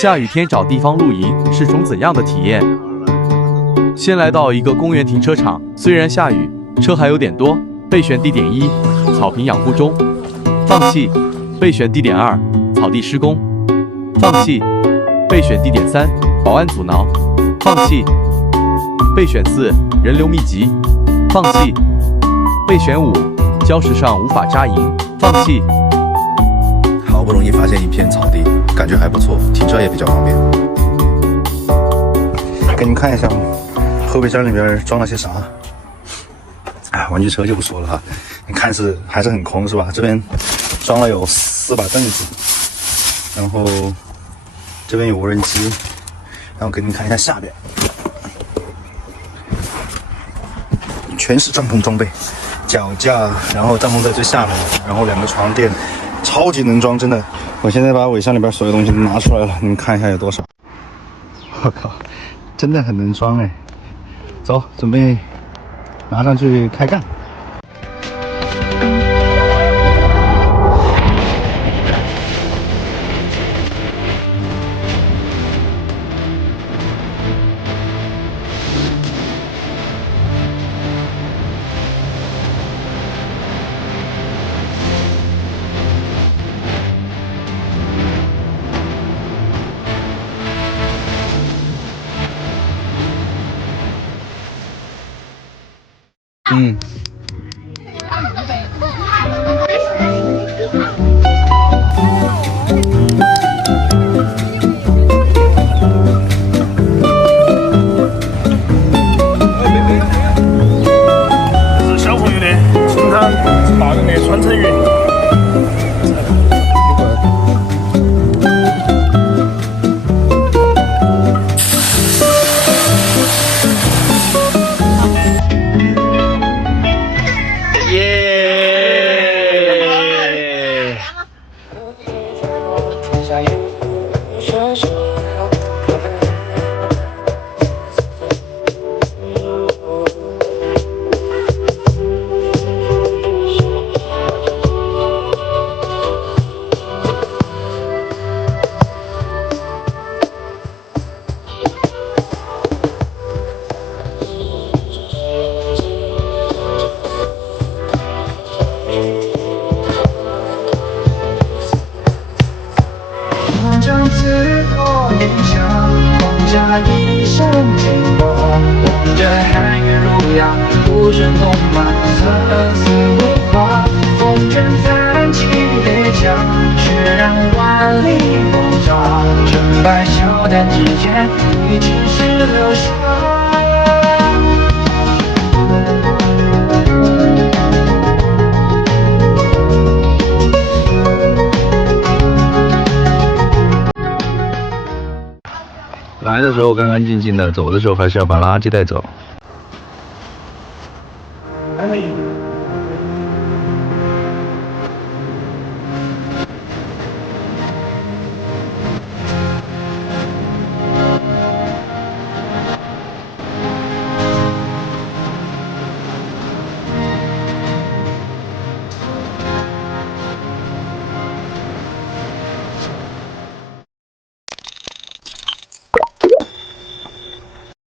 下雨天找地方露营是种怎样的体验？先来到一个公园停车场，虽然下雨，车还有点多。备选地点1：草坪养护中，放弃。备选地点2：草地施工，放弃。备选地点3：保安阻挠，放弃。备选4：人流密集，放弃。备选5：礁石上无法扎营，放弃。好不容易发现一片草地，感觉还不错，停车也比较方便。给你们看一下后备箱里边装了些啥。哎，玩具车就不说了哈，你看还是很空是吧？这边装了有4把凳子，然后这边有无人机，然后给你们看一下下边，全是帐篷装备，脚架，然后帐篷在最下面，然后2个床垫，超级能装，真的。我现在把尾箱里边所有东西都拿出来了，你们看一下有多少。我靠，真的很能装哎！走，准备拿上去开干。这是小朋友的清汤，是大人的酸菜鱼。将自我影响，放下一身轻薄，望着寒月如阳，不声动漫，色似微花，风筝弹起叠加，血染万里风沙，纯白小淡之间，已经是流沙。来的时候干干净净的，走的时候还是要把垃圾带走。还没有。